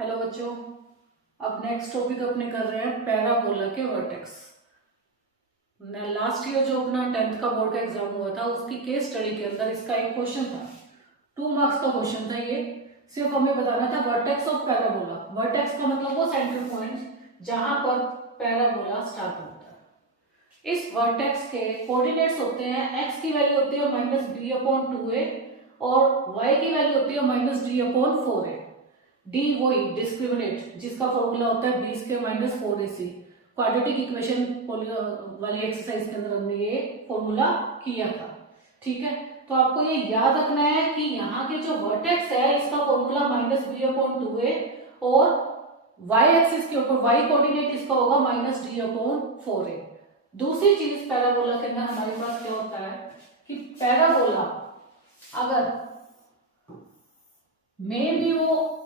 Hello बच्चों, अब next topic अपने कर रहे हैं पैराबोला के वर्टेक्स। लास्ट ईयर जो अपना 10th का बोर्ड का एग्जाम हुआ था उसकी केस स्टडी के अंदर इसका एक क्वेश्चन था। 2 मार्क्स का क्वेश्चन था ये। सिर्फ हमें बताना था वर्टेक्स ऑफ पैराबोला। वर्टेक्स का मतलब वो सेंटर पॉइंट जहां पर पैराबोला स्टार्ट होता है। इस वर्टेक्स के कोऑर्डिनेट्स होते हैं, एक्स की वैल्यू होती है -b/2a और वाई की वैल्यू होती है -d/4a। डी वही डिस्क्रिमिनेट जिसका फॉर्मूला होता है b²-4ac। क्वाड्रेटिक इक्वेशन वाली एक्सरसाइज के अंदर हमने ये फॉर्मूला किया था। ठीक है, तो आपको ये याद रखना है कि यहाँ के जो वर्टेक्स है इसका फॉर्मूला -b/2a और y एक्सिस के ऊपर y कोऑर्डिनेट इसका होगा -d/4a। दूसरी चीज पैराबोला के अंदर हमारे पास क्या होता है कि पैराबोला अगर में भी वो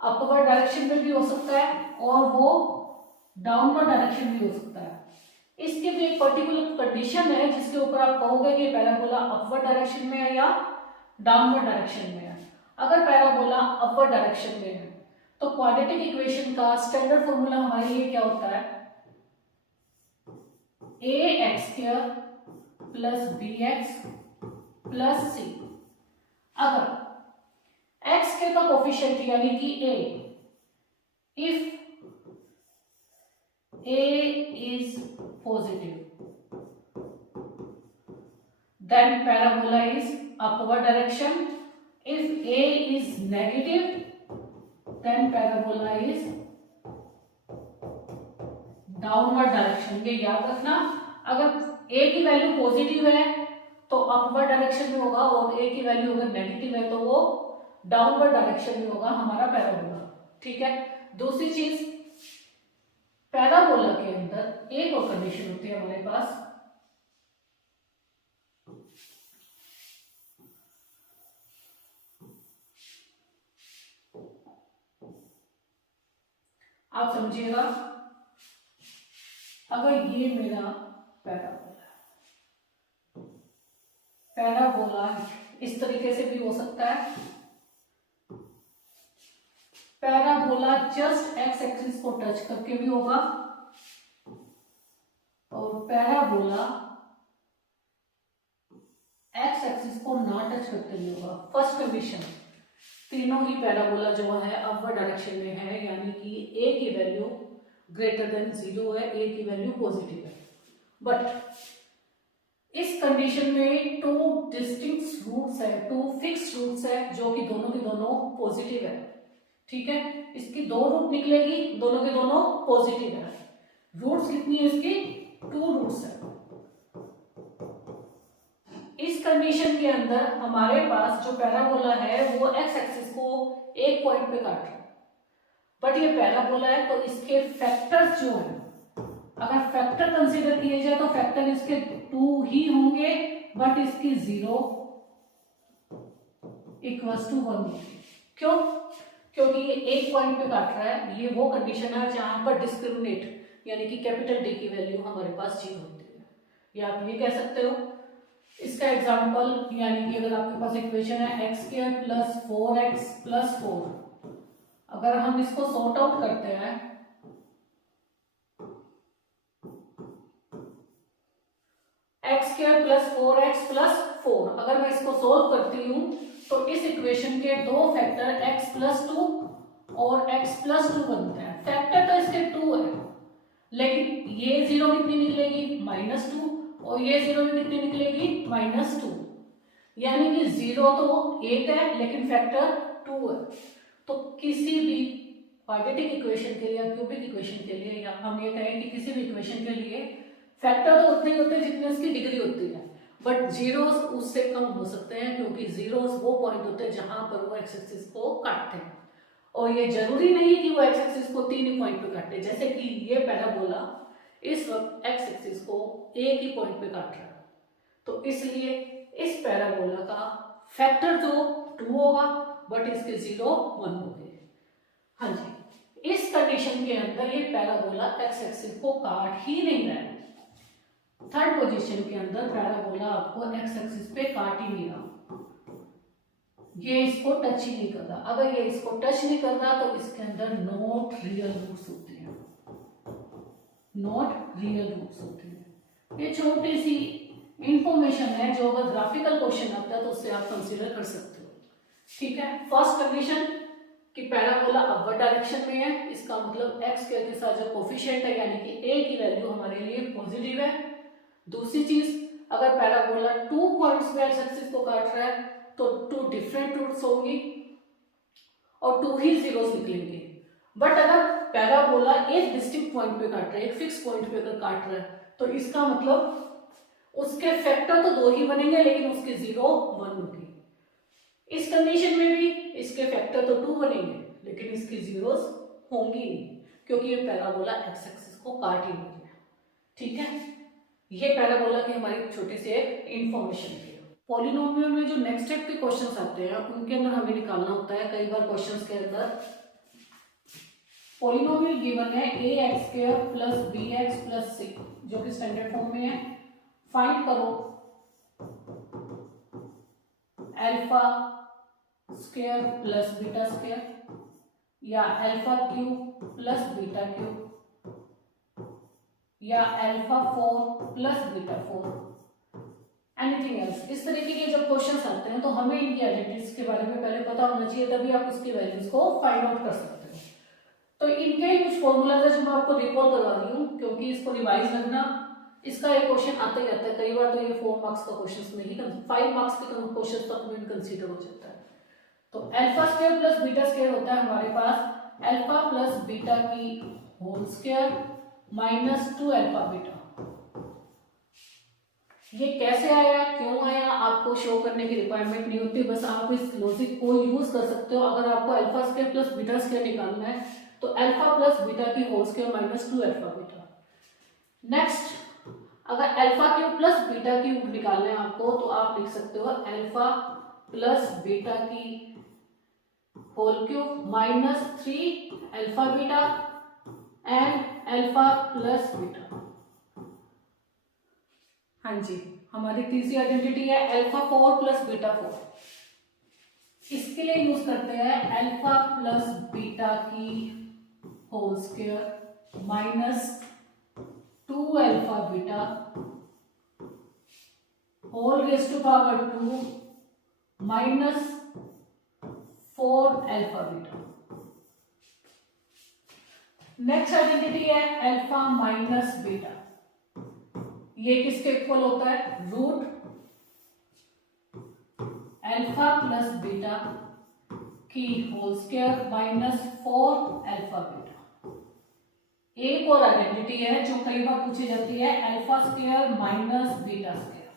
अपवर्ड डायरेक्शन में भी हो सकता है और वो डाउनवर्ड डायरेक्शन में भी हो सकता है। इसके भी एक पर्टिकुलर कंडीशन है जिसके ऊपर आप कहोगे कि पैराबोला अपवर्ड डायरेक्शन में है या डाउनवर्ड डायरेक्शन में है। अगर पैराबोला अपवर्ड डायरेक्शन में है तो क्वाड्रेटिक इक्वेशन का स्टैंडर्ड फॉर्मूला हमारे लिए क्या होता है, ax² + bx + c। अगर x के का कोफिशिएंट यानी कि a, if a is positive then parabola is upward direction, if a is negative then parabola is downward direction. ये याद रखना, अगर a की वैल्यू पॉजिटिव है तो अपवर्ड डायरेक्शन में होगा और a की वैल्यू अगर नेगेटिव है तो वो डाउनवर्ड डायरेक्शन में होगा हमारा पैराबोला। ठीक है, दूसरी चीज पैराबोला के अंदर एक और कंडीशन होती है हमारे पास, आप समझिएगा। अगर ये मेरा पैराबोला है, पैराबोला इस तरीके से भी हो सकता है। पैराबोला जस्ट एक्स एक्सिस को टच करके भी होगा और पैराबोला एक्स एक्सिस को ना टच करते भी होगा। फर्स्ट कंडीशन, तीनों ही पैराबोला जो है अपवर्ड डायरेक्शन में है, यानी कि a की वैल्यू ग्रेटर देन 0 है, a की वैल्यू पॉजिटिव है। बट इस कंडीशन में 2 डिस्टिंक्ट रूट्स है, 2 फिक्स्ड रूट्स है जो कि दोनों के दोनों पॉजिटिव है। ठीक है, इसकी 2 रूट निकलेगी, दोनों के दोनों पॉजिटिव है। रूट्स कितनी है इसकी, 2 रूट्स है। इस कंडीशन के अंदर हमारे पास जो पैराबोला है वो एक्स एक्सिस को एक पॉइंट पे काट रहा है, बट ये पैराबोला है तो इसके फैक्टर्स जो है, अगर फैक्टर कंसीडर किए जाए तो फैक्टर इसके 2 ही होंगे, बट इसकी 0 = 1 होगी। क्यों? क्योंकि ये एक पॉइंट पे काट रहा है। ये वो कंडीशन है जहां पर डिस्क्रिमिनेट यानी कि कैपिटल डी की वैल्यू हमारे पास 0 होती है। या आप ये कह सकते हो, इसका एग्जांपल यानी कि अगर आपके पास इक्वेशन है x² + 4x + 4, अगर हम इसको सॉर्ट आउट करते हैं x² + 4x + 4, अगर मैं इसको सोल्व करती हूं तो इस इक्वेशन के 2 फैक्टर x + 2 और x + 2 बनते हैं। फैक्टर तो इसके 2 है, लेकिन ये 0 कितनी निकलेगी, -2, और ये 0 भी कितनी निकलेगी, -2। यानी कि 0 तो 1 है लेकिन फैक्टर 2 है। तो किसी भी क्वाड्रेटिक इक्वेशन के लिए या क्यूबिक इक्वेशन के लिए, या हम ये कहें कि किसी भी इक्वेशन के लिए फैक्टर तो उतने ही होते हैं जितनी उसकी डिग्री होती है, बट जीरोस उससे कम हो सकते हैं, क्योंकि जीरोस वो पॉइंट होते हैं जहां पर वो एक्स एक्सिस को काटते हैं। और ये जरूरी नहीं कि वो एक्स एक्सिस को 3 ही पॉइंट पे काटे, जैसे कि ये पैराबोला इस वक्त एक्स एक्सिस को एक ही पॉइंट पे काट रहा है, तो इसलिए इस पैराबोला का फैक्टर जो 2 होगा, बट इसके 0 1 हो गए। हाँ जी, इस कंडीशन के अंदर ये पैराबोला एक्स एक्सिस को काट ही नहीं रहा है। थर्ड पोजीशन के अंदर पैराबोला आपको एक्स एक्सिस पे काट ही नहीं रहा। ये इसको टच ही नहीं कर रहा। अगर ये इसको टच नहीं कर रहा तो इसके अंदर नॉट रियल रूट्स होते हैं, नॉट रियल रूट्स होते हैं। ये छोटी सी इंफॉर्मेशन है जो अगर ग्राफिकल क्वेश्चन आता है तो उससे आप कंसीडर कर सकते हो। ठीक है, फर्स्ट कंडीशन कि पैराबोला अपवर्ड डायरेक्शन में है, इसका मतलब एक्स के साथ जो कोफिशिएंट है यानी कि ए की वैल्यू हमारे लिए पॉजिटिव है। दूसरी चीज, अगर पैराबोला 2 पॉइंट्स पे एक्स एक्सिस को काट रहा है तो 2 डिफरेंट रूट्स होंगी और 2 ही जीरोस निकलेंगे। बट अगर पैराबोला एक डिस्टिंक्ट पॉइंट पे काट रहा है, एक फिक्स पॉइंट पे अगर काट रहा है तो इसका मतलब उसके फैक्टर तो 2 ही बनेंगे लेकिन उसके 0 1 होगी। इस कंडीशन में भी इसके फैक्टर तो 2 बनेंगे लेकिन इसकी जीरोस होंगी नहीं क्योंकि ये पैराबोला एक्स एक्सिस को काट ही नहीं रहा। ठीक है, ये पैराबोला की हमारी छोटी सी एक इंफॉर्मेशन थी। पॉलिनोमियल में जो नेक्स्ट टाइप के क्वेश्चंस आते हैं उनके अंदर हमें निकालना होता है, कई बार क्वेश्चंस के अंदर पॉलिनोमियल गिवन है ax² plus bx plus c जो कि स्टैंडर्ड फॉर्म में है। फाइंड करो alpha square plus beta square या alpha cube plus beta cube या alpha 4 plus beta 4, anything else. इस तरीके के जब क्वेश्चंस आते हैं तो हमें इनकी आइडेंटिटीज के बारे में पहले पता होना चाहिए, तभी आप उसकी वैल्यूज को फाइंड आउट कर सकते हो। तो इनके ही कुछ फॉर्मूलाज है जो मैं आपको रिकॉल करवा रही हूँ क्योंकि इसको रिवाइज लगना, इसका एक क्वेश्चन आता ही आता है। कई बार तो ये 4 मार्क्स का क्वेश्चन नहीं, 5 मार्क्स के क्वेश्चन तक में कंसीडर हो जाता है। तो alpha square plus beta square होता है हमारे पास अल्फा प्लस बीटा की whole square minus 2 alpha beta. ये कैसे आया, क्यों आया, आपको शो करने की रिक्वायरमेंट नहीं होती, बस आप इस लॉजिक को यूज कर सकते हो। अगर आपको alpha square plus beta square निकालना है तो अल्फा प्लस बीटा की whole square minus 2 alpha beta. Next, अगर alpha cube plus beta cube निकालना है आपको तो आप लिख सकते हो अल्फा प्लस बीटा की whole cube minus 3 alpha beta and alpha plus beta. हाँ जी, हमारी तीसरी आइडेंटिटी है अल्फा 4 प्लस बीटा 4। इसके लिए यूज करते हैं अल्फा प्लस बीटा की whole square minus 2 alpha beta whole raise to power 2 minus 4 alpha beta. Next identity है अल्फा माइनस बीटा। ये किसके इक्वल होता है, रूट अल्फा प्लस बीटा की whole square minus 4 alpha beta. एक और आइडेंटिटी है जो कई बार पूछी जाती है alpha square minus beta square.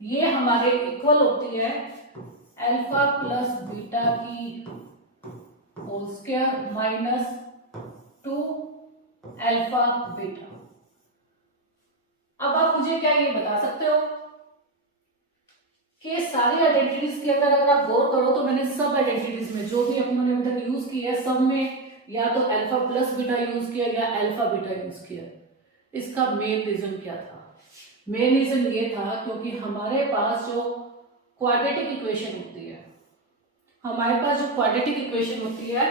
ये हमारे इक्वल होती है अल्फा प्लस बीटा की whole square minus 2 alpha beta. अब आप मुझे क्या ये बता सकते हो कि सारी आइडेंटिटीज के अंदर अगर आप गौर करो तो मैंने सब आइडेंटिटीज में जो भी अपने मतलब यूज की है सब में या तो अल्फा प्लस बीटा यूज किया या अल्फा बीटा यूज किया। इसका मेन रीजन क्या था, मेन रीजन ये था क्योंकि हमारे पास जो क्वाड्रेटिक इक्वेशन होती है, हमारे पास जो क्वाड्रेटिक इक्वेशन होती है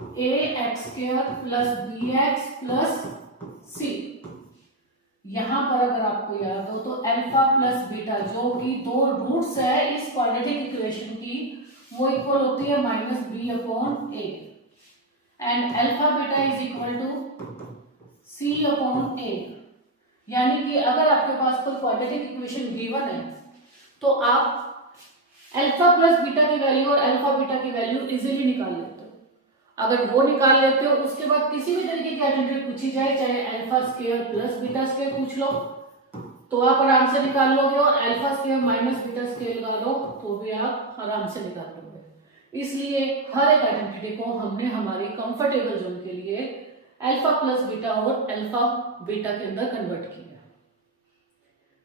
ax² plus bx plus c, यहां पर अगर आपको याद हो तो अल्फा प्लस बीटा जो कि 2 रूट्स है इस क्वाड्रेटिक इक्वेशन की वो इक्वल होती है minus B upon A and alpha beta is equal to C upon A. यानी कि अगर आपके पास कोई क्वाड्रेटिक इक्वेशन गिवन है तो आप अल्फा प्लस बीटा की वैल्यू और अल्फा बीटा की वैल्यू इजीली निकाल लेते हो। अगर वो निकाल लेते हो उसके बाद किसी भी तरीके की आइडेंटिटी पूछी जाए, चाहे alpha square plus beta square पूछ लो तो आप आराम से निकाल लोगे और alpha square minus beta square निकालो तो भी आप आराम से निकाल लोगे। इसलिए हर एक आइडेंटिटी को हमने हमारी कंफर्टेबल जोन के लिए अल्फा प्लस बीटा और अल्फा बीटा के अंदर कन्वर्ट किया।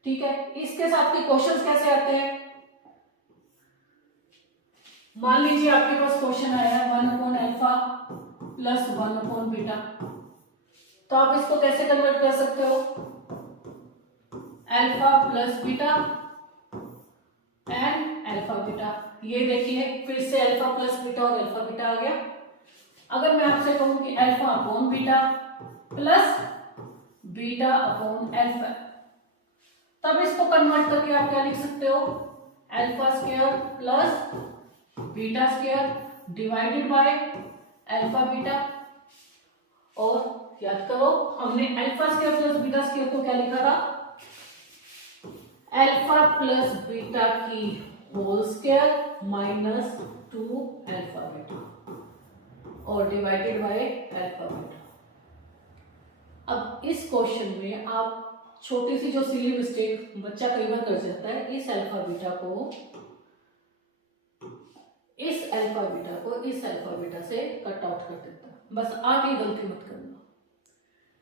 ठीक है, इसके साथ के क्वेश्चंस कैसे आते हैं, मान लीजिए आपके पास क्वेश्चन आया है 1 upon alpha plus 1 upon beta, तो आप इसको कैसे कन्वर्ट कर सकते हो, alpha plus beta and alpha beta. ये देखिए फिर से अल्फा प्लस बीटा और अल्फा बीटा आ गया। अगर मैं आपसे कहूं कि alpha upon beta plus beta upon alpha, तब इसको कन्वर्ट करके आप क्या लिख सकते हो, alpha square plus beta square divided by alpha beta. और याद करो हमने alpha square plus beta square को क्या लिखा था, अल्फा प्लस बीटा की whole square minus 2 alpha beta और डिवाइडेड बाय अल्फा बीटा। अब इस क्वेश्चन में आप छोटी सी जो सिली मिस्टेक बच्चा कई बार कर जाता है, इस अल्फा बीटा को इस अल्फा बीटा से कट आउट कर देता है। बस आप ये गलती मत करना,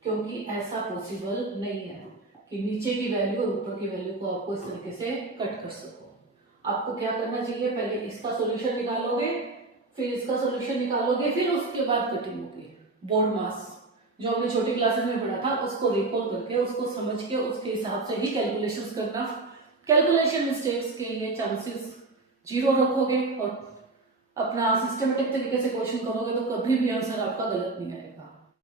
क्योंकि ऐसा पॉसिबल नहीं है कि नीचे की वैल्यू और ऊपर की वैल्यू को आपको इस तरीके से कट कर सको। आपको क्या करना चाहिए, पहले इसका सॉल्यूशन निकालोगे, फिर इसका सॉल्यूशन निकालोगे, फिर उसके बाद कटिंग होगी। बोर्ड मास जो हमने छोटी क्लासेस में पढ़ा था उसको रिकॉल करके, उसको समझ के, उसके हिसाब से ही कैलकुलेशंस करना। कैलकुलेशन मिस्टेक्स के लिए चांसेस 0 रखोगे और अपना सिस्टमेटिक तरीके से क्वेश्चन करोगे तो कभी भी आंसर आपका गलत नहीं आएगा।